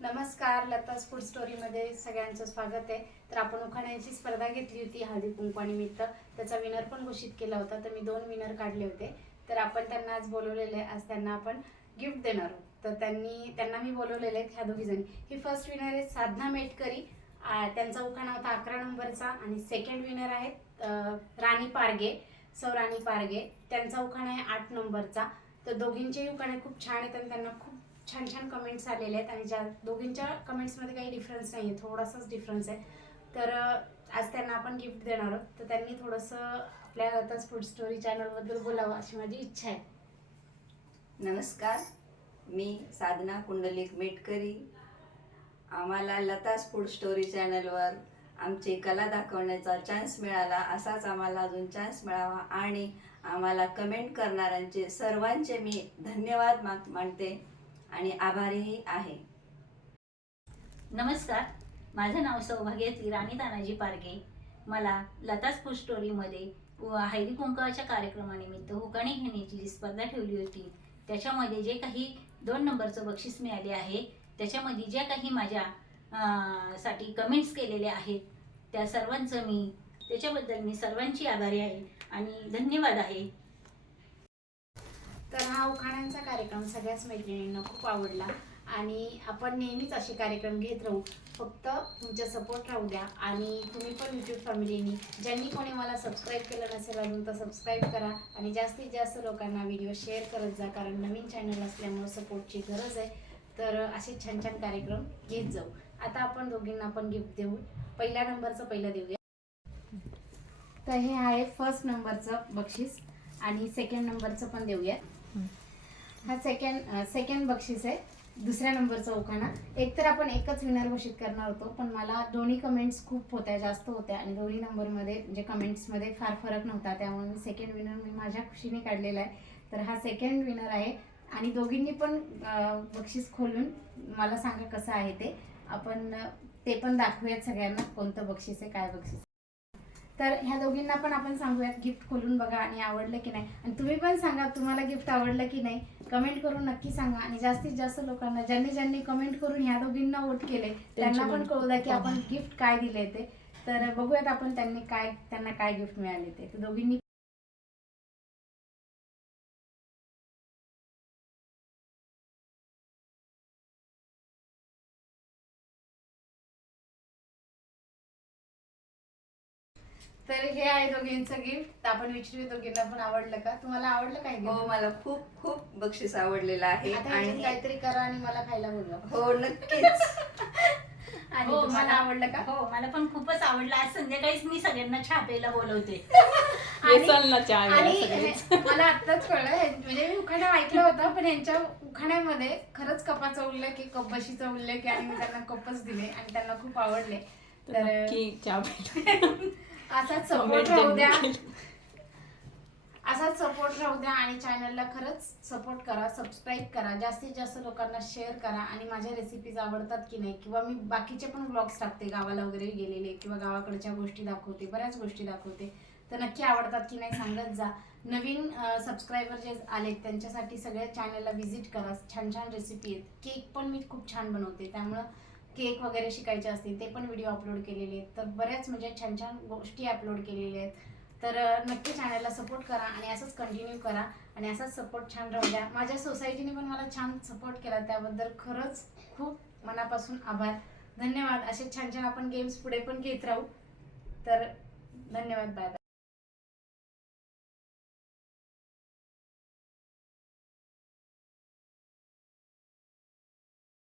नमस्कार, लतास फूड स्टोरीमध्ये सगळ्यांचं स्वागत आहे. तर आपण उखाण्याची स्पर्धा घेतली होती हळदी कुंकवानिमित्त. त्याचा विनर पण घोषित केला होता. तर मी 2 विनर काढले होते. तर आपण त्यांना आज बोलवलेले आहे. आज त्यांना आपण गिफ्ट देणार आहोत. तर त्यांना मी बोलवलेले आहेत ह्या दोघी जणी. ही फर्स्ट विनर आहे साधना मेटकरी. त्यांचा उखाणा होता 11 नंबरचा. आणि सेकंड विनर आहेत राणी पारगे, सौ राणी पारगे. त्यांचा उखाणा आहे 8 नंबरचा. तर दोघींचेही उखाणे खूप छान आहेत आणि त्यांना खूप छान छान कमेंट्स आलेले आहेत. आणि ज्या दोघींच्या कमेंट्समध्ये काही डिफरन्स नाही आहे, थोडासाच डिफरन्स आहे. तर आज त्यांना आपण गिफ्ट देणार आहोत. तर त्यांनी थोडंसं आपल्या लतास फूड स्टोरी चॅनलबद्दल बोलावं अशी माझी इच्छा आहे. नमस्कार, मी साधना कुंडलिक मेटकरी. आम्हाला लतास फूड स्टोरी चॅनलवर आमची कला दाखवण्याचा चान्स मिळाला. असाच आम्हाला अजून चान्स मिळावा आणि आम्हाला कमेंट करणाऱ्यांचे सर्वांचे मी धन्यवाद मानते आणि आभारीही आहे. नमस्कार, माझं नाव सौभाग्यवती राणी तानाजी पारगे. मला लतास फूड स्टोरीमध्ये हळदी कुंकवाच्या कार्यक्रमानिमित्त उखाणे घेण्याची जी स्पर्धा ठेवली होती त्याच्यामध्ये जे काही 2 नंबरचं बक्षीस मिळाले आहे, त्याच्यामध्ये ज्या काही माझ्या साठी कमेंट्स केलेले आहेत त्या सर्वांचं त्याच्याबद्दल मी सर्वांची आभारी आहे आणि धन्यवाद आहे. तर हा उखाण्यांचा कार्यक्रम सगळ्याच मैत्रिणींना खूप आवडला आणि आपण नेहमीच असे कार्यक्रम घेत राहू. फक्त तुमचा सपोर्ट राहू द्या. आणि तुम्ही पण यूट्यूब फॅमिलीनी ज्यांनी कोणी मला सबस्क्राईब केलं नसेल अजून तर सबस्क्राईब करा आणि जास्तीत जास्त लोकांना व्हिडिओ शेअर करत जा, कारण नवीन चॅनल असल्यामुळे सपोर्टची गरज आहे. तर असे छान छान कार्यक्रम घेत जाऊ. आता आपण दोघींना पण गिफ्ट देऊ. पहिल्या नंबरचं पहिलं देऊया. तर हे आहे फर्स्ट नंबरचं बक्षीस आणि सेकंड नंबरचं पण देऊया. हा सेकंड बक्षीस आहे, दुसऱ्या नंबरचा उखाणा. एक तर आपण एकच विनर घोषित करणार होतो, पण मला दोन्ही कमेंट्स खूप होत्या, जास्त होत्या आणि दोन्ही नंबरमध्ये म्हणजे कमेंट्समध्ये फार फरक नव्हता. त्यामुळे मी सेकंड विनर माझ्या खुशीने काढलेला आहे. तर हा सेकंड विनर आहे आणि दोघींनी पण बक्षीस खोलून मला सांगा कसं आहे ते. आपण ते पण दाखवूयात सगळ्यांना कोणतं बक्षीस आहे, काय बक्षीस. तर ह्या दोघींना पण आपण सांगूयात गिफ्ट खोलून बघा आणि आवडलं की नाही. आणि तुम्ही पण सांगा तुम्हाला गिफ्ट आवडलं की नाही, कमेंट करून नक्की सांगा. आणि जास्तीत जास्त लोकांना ज्यांनी कमेंट करून ह्या दोघींना वोट केले त्यांना पण कळू द्या की आपण गिफ्ट काय दिले ते. तर बघूयात आपण त्यांना काय गिफ्ट मिळाले ते. तर दोघींनी तर हे आहे दोघींचं गिफ्ट. आपण विचारूया दोघींना पण आवडलं का. तुम्हाला आवडलं काय गिफ्ट? हो, मला खूप खूप बक्षीस आवडलेलं आहे आणि काहीतरी करा आणि मला खायला बोलवा. हो, नक्कीच. आणि तुम्हाला आवडलं का? हो, मला पण खूपच आवडलं. आज संध्याकाळीच मी सगळ्यांना चहा प्यायला बोलवते. आणि मला आत्ताच कळलं, म्हणजे मी उखाणा ऐकलं होतं पण यांच्या उखाण्यामध्ये खरंच कपाचा उल्लेख आहे, कपबशीचा उल्लेख आहे आणि मी त्यांना कपच दिले आणि त्यांना खूप आवडले. तर असाच सपोर्ट राहू द्या, असाच सपोर्ट राहू द्या आणि चॅनलला खरंच सपोर्ट करा, सबस्क्राईब करा, जास्तीत जास्त लोकांना शेअर करा. आणि माझ्या रेसिपीज आवडतात की नाही, किंवा मी बाकीचे पण ब्लॉग्स टाकते, गावाला वगैरे गेलेले किंवा गावाकडच्या गोष्टी दाखवते, बऱ्याच गोष्टी दाखवते. तर नक्की आवडतात की नाही सांगत जा. नवीन सबस्क्रायबर जे आलेत त्यांच्यासाठी सगळ्या चॅनलला व्हिजिट करा. छान छान रेसिपी आहेत. केक पण मी खूप छान बनवते, त्यामुळं केक वगैरे शिकायचे असतील ते पण व्हिडिओ अपलोड केलेले आहेत. तर बऱ्याच म्हणजे छान छान गोष्टी अपलोड केलेल्या आहेत. तर नक्की चॅनलला सपोर्ट करा आणि असंच कंटिन्यू करा आणि असाच सपोर्ट छान राहू द्या. माझ्या सोसायटीने पण मला छान सपोर्ट केला, त्याबद्दल खरंच खूप मनापासून आभार, धन्यवाद. असे छान छान आपण गेम्स पुढे पण घेत राहू. तर धन्यवाद, बाय बाय.